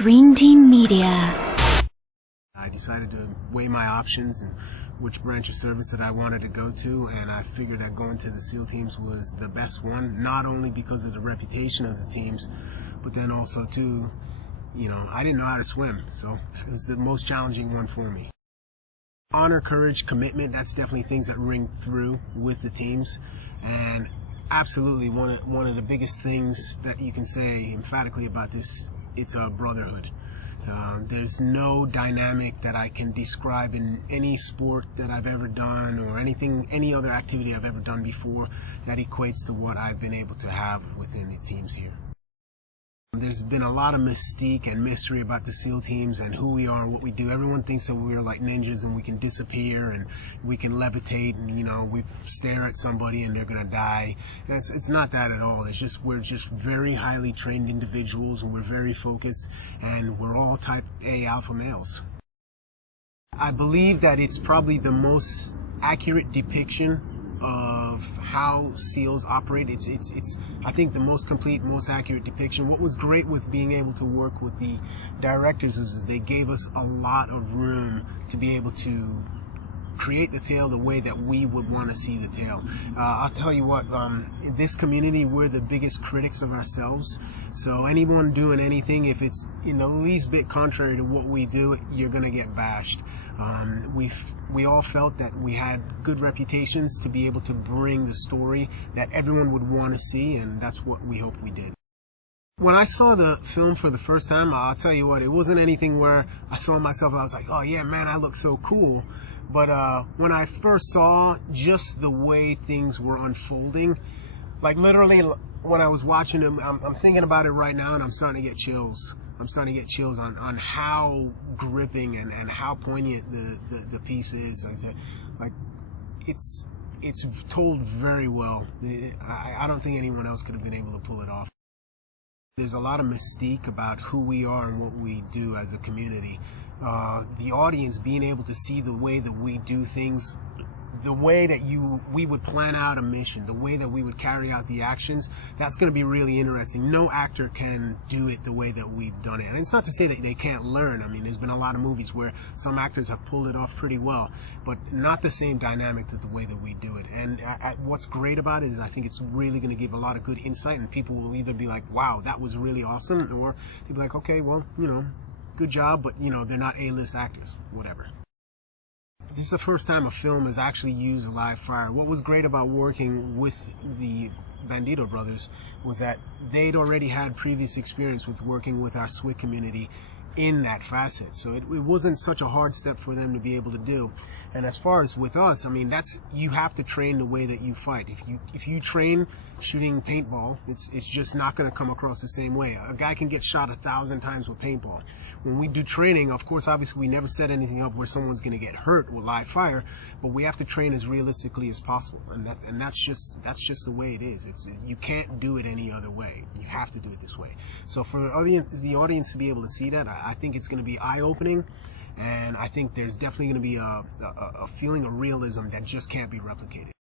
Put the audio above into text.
Green Team Media. I decided to weigh my options and which branch of service that I wanted to go to, and I figured that going to the SEAL teams was the best one, not only because of the reputation of the teams, but then also too, I didn't know how to swim, so it was the most challenging one for me. Honor, courage, commitment, that's definitely things that ring through with the teams, and absolutely one of the biggest things that you can say emphatically about this, it's a brotherhood. There's no dynamic that I can describe in any sport that I've ever done or any other activity I've ever done before that equates to what I've been able to have within the teams here. There's been a lot of mystique and mystery about the SEAL teams and who we are and what we do. Everyone thinks that we're like ninjas and we can disappear and we can levitate and, we stare at somebody and they're going to die. It's not that at all. We're just very highly trained individuals and we're very focused and we're all type A alpha males. I believe that it's probably the most accurate depiction of how SEALs operate. It's I think the most complete, most accurate depiction. What was great with being able to work with the directors is they gave us a lot of room to be able to create the tale the way that we would want to see the tale. I'll tell you what, in this community, we're the biggest critics of ourselves. So anyone doing anything, if it's in the least bit contrary to what we do, you're going to get bashed. We all felt that we had good reputations to be able to bring the story that everyone would want to see, and that's what we hope we did. When I saw the film for the first time, I'll tell you what, it wasn't anything where I saw myself, I was like, oh yeah, man, I look so cool. But when I first saw just the way things were unfolding, like literally when I was watching them, I'm thinking about it right now and I'm starting to get chills. I'm starting to get chills on how gripping and how poignant the piece is. It's told very well. I don't think anyone else could have been able to pull it off. There's a lot of mystique about who we are and what we do as a community. The audience being able to see the way that we do things, the way that we would plan out a mission, the way that we would carry out the actions, that's going to be really interesting. No actor can do it the way that we've done it. And it's not to say that they can't learn. I mean, there's been a lot of movies where some actors have pulled it off pretty well, but not the same dynamic to the way that we do it. And what's great about it is I think it's really going to give a lot of good insight, and people will either be like, wow, that was really awesome, or they'll be like, okay, well, good job, but they're not A-list actors, whatever. This is the first time a film has actually used live fire. What was great about working with the Bandito brothers was that they'd already had previous experience with working with our SWIC community in that facet. So it wasn't such a hard step for them to be able to do. And as far as with us, I mean, you have to train the way that you fight. If you train shooting paintball, it's just not going to come across the same way. A guy can get shot 1,000 times with paintball. When we do training, of course, obviously we never set anything up where someone's going to get hurt with live fire, but we have to train as realistically as possible. And that's just the way it is. You can't do it any other way. You have to do it this way. So for the audience to be able to see that, I think it's going to be eye-opening. And I think there's definitely going to be a feeling of realism that just can't be replicated.